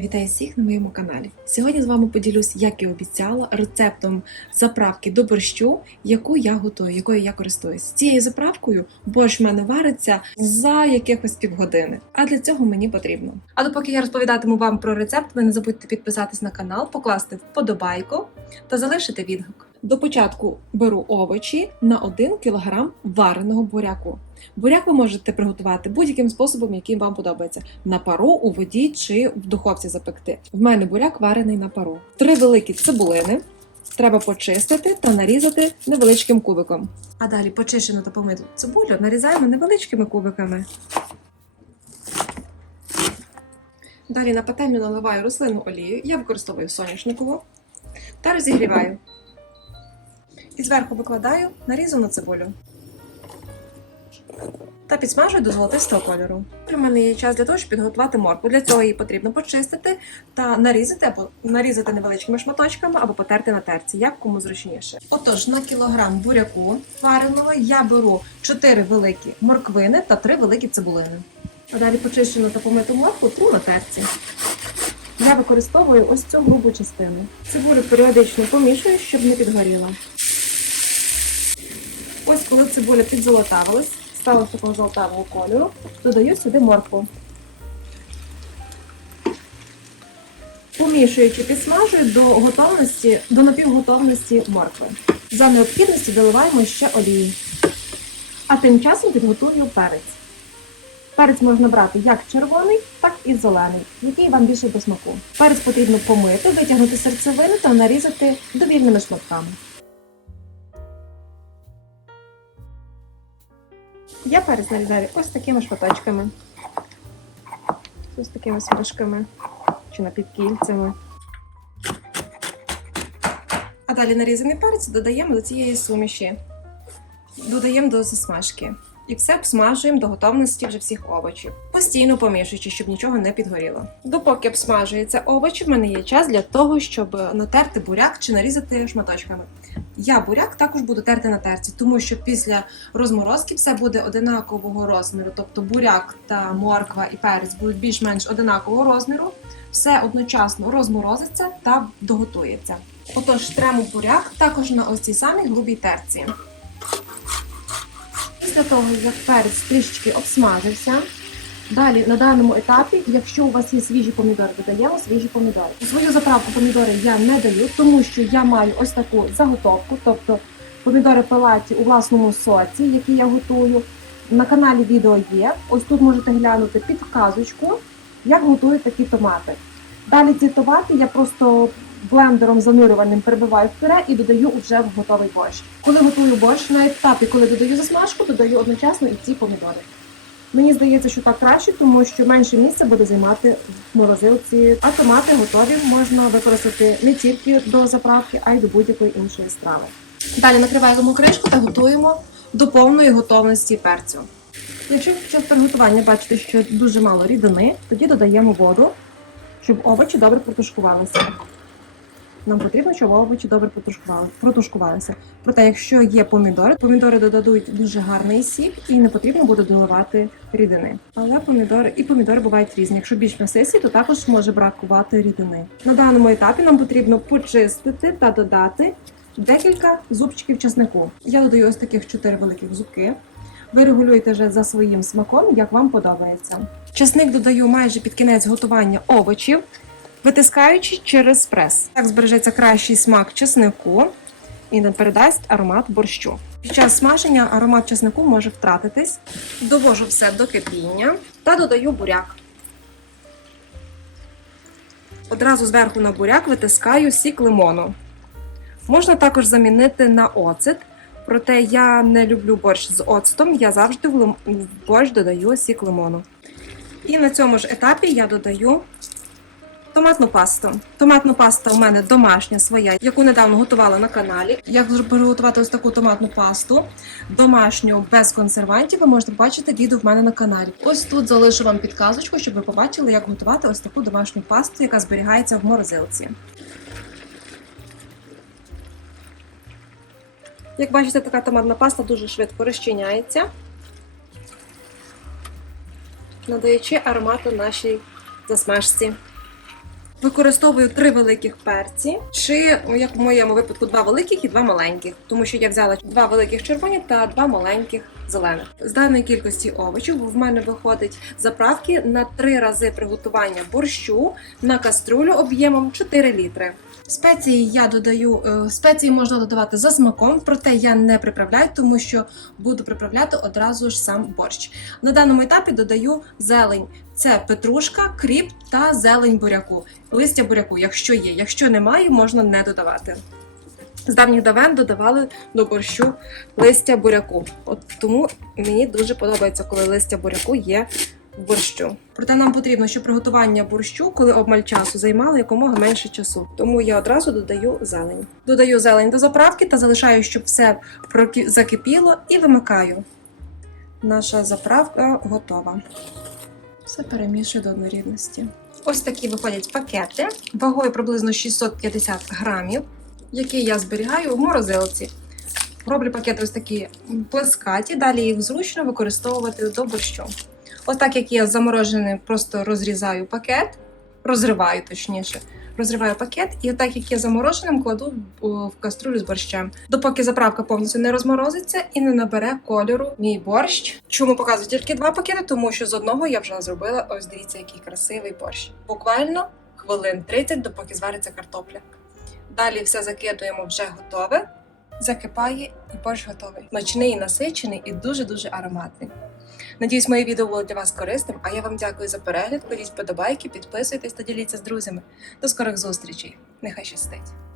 Вітаю всіх на моєму каналі. Сьогодні з вами поділюсь, як і обіцяла, рецептом заправки до борщу, яку я готую, якою я користуюсь. Цією заправкою борщ в мене вариться за якихось півгодини. А для цього мені потрібно. А допоки я розповідатиму вам про рецепт, ви не забудьте підписатись на канал, покласти вподобайку та залишити відгук. До початку беру овочі на 1 кг вареного буряку. Буряк ви можете приготувати будь-яким способом, який вам подобається: на пару, у воді чи в духовці запекти. В мене буряк варений на пару. Три великі цибулини. Треба почистити та нарізати невеличким кубиком. А далі почищену та помиту цибулю нарізаємо невеличкими кубиками. Далі на пательню наливаю рослинну олію, я використовую соняшникову та розігріваю. І зверху викладаю нарізану цибулю та підсмажую до золотистого кольору. У мене є час для того, щоб підготувати моркву. Для цього її потрібно почистити та нарізати або нарізати невеличкими шматочками або потерти на терці, як кому зручніше. Отож, на кілограм буряку вареного я беру 4 великі морквини та 3 великі цибулини. А далі почищену та помиту моркву тру на терці. Я використовую ось цю грубу частину. Цибулю періодично помішую, щоб не підгоріла. Ось коли цибуля підзолотавилась, стала такого золотавого кольору, додаю сюди моркву. Помішуючи, підсмажую до готовності, до напівготовності моркви. За необхідності доливаємо ще олії. А тим часом підготую перець. Перець можна брати як червоний, так і зелений, який вам більше до смаку. Перець потрібно помити, витягнути серцевину та нарізати довільними шматками. Я перець нарізаю ось такими шматочками. Ось такими смужками чи напівкільцями. А далі нарізаний перець додаємо до цієї суміші. Додаємо до засмажки. І все обсмажуємо до готовності вже всіх овочів, постійно помішуючи, щоб нічого не підгоріло. Допоки обсмажуються овочі, в мене є час для того, щоб натерти буряк чи нарізати шматочками. Я буряк також буду терти на терці, тому що після розморозки все буде одинакового розміру. Тобто буряк та морква і перець будуть більш-менш одинакового розміру. Все одночасно розморозиться та доготується. Отож, тремо буряк також на ось цій самій грубій терці. Після того, як перець трішечки обсмажився, далі на даному етапі, якщо у вас є свіжі помідори, додаємо свіжі помідори. Свою заправку помідори я не даю, тому що я маю ось таку заготовку, тобто помідори пелаті у власному соці, які я готую. На каналі відео є. Ось тут можете глянути підказочку, як готують такі томати. Далі ці томати я просто блендером занурювальним перебиваю в пюре і додаю вже в готовий борщ. Коли готую борщ, на етапі, коли додаю засмажку, додаю одночасно і ці помідори. Мені здається, що так краще, тому що менше місця буде займати в морозилці, а томати готові можна використати не тільки до заправки, а й до будь-якої іншої страви. Далі накриваємо кришку та готуємо до повної готовності перцю. Якщо під час приготування бачите, що дуже мало рідини, тоді додаємо воду, щоб овочі добре протушкувалися. Нам потрібно, щоб овочі добре протушкували, протушкувалися. Проте, якщо є помідори, помідори додадуть дуже гарний сік і не потрібно буде доливати рідини. Але помідори і помідори бувають різні. Якщо більш м'ясисті, то також може бракувати рідини. На даному етапі нам потрібно почистити та додати декілька зубчиків чеснику. Я додаю ось таких чотири великих зубки. Ви регулюєте вже за своїм смаком, як вам подобається. Чесник додаю майже під кінець готування овочів витискаючи через прес. Так збережеться кращий смак чеснику і не передасть аромат борщу. Під час смаження аромат чеснику може втратитись. Довожу все до кипіння та додаю буряк. Одразу зверху на буряк витискаю сік лимону. Можна також замінити на оцет, проте я не люблю борщ з оцтом, я завжди в борщ додаю сік лимону. І на цьому ж етапі я додаю Томатну пасту. Томатну пасту у мене домашня своя, яку недавно готувала на каналі. Як приготувати ось таку томатну пасту домашню без консервантів, ви можете побачити відео в мене на каналі. Ось тут залишу вам підказочку, щоб ви побачили, як готувати ось таку домашню пасту, яка зберігається в морозилці. Як бачите, така томатна паста дуже швидко розчиняється, надаючи аромату нашій засмажці. Використовую три великих перці, чи як в моєму випадку два великих і два маленьких, тому що я взяла два великих червоні та два маленьких зелених. З даної кількості овочів в мене виходить заправки на три рази приготування борщу на каструлю об'ємом 4 літри. Спеції я додаю, е, спеції можна додавати за смаком, проте я не приправляю, тому що буду приправляти одразу ж сам борщ. На даному етапі додаю зелень. Це петрушка, кріп та зелень буряку, листя буряку, якщо є. Якщо немає, можна не додавати. З давніх давен додавали до борщу листя буряку. От тому мені дуже подобається, коли листя буряку є борщу. Проте нам потрібно, щоб приготування борщу, коли обмаль часу, займало якомога менше часу. Тому я одразу додаю зелень. Додаю зелень до заправки та залишаю, щоб все закипіло, і вимикаю. Наша заправка готова. Все перемішую до однорідності. Ось такі виходять пакети вагою приблизно 650 грамів, які я зберігаю в морозилці. Роблю пакети ось такі плескаті, далі їх зручно використовувати до борщу. Ось так як є заморожений, просто розрізаю пакет, розриваю точніше. Розриваю пакет і отак, як є замороженим, кладу в каструлю з борщем, допоки заправка повністю не розморозиться і не набере кольору мій борщ. Чому показую тільки два пакети? Тому що з одного я вже зробила. Ось дивіться, який красивий борщ. Буквально хвилин 30, допоки звариться картопля. Далі все закидуємо вже готове. Закипає і борщ готовий. Смачний, насичений і дуже дуже ароматний. Надіюсь, моє відео було для вас корисним. А я вам дякую за перегляд. Кладіть вподобайки, підписуйтесь та діліться з друзями. До скорих зустрічей. Нехай щастить!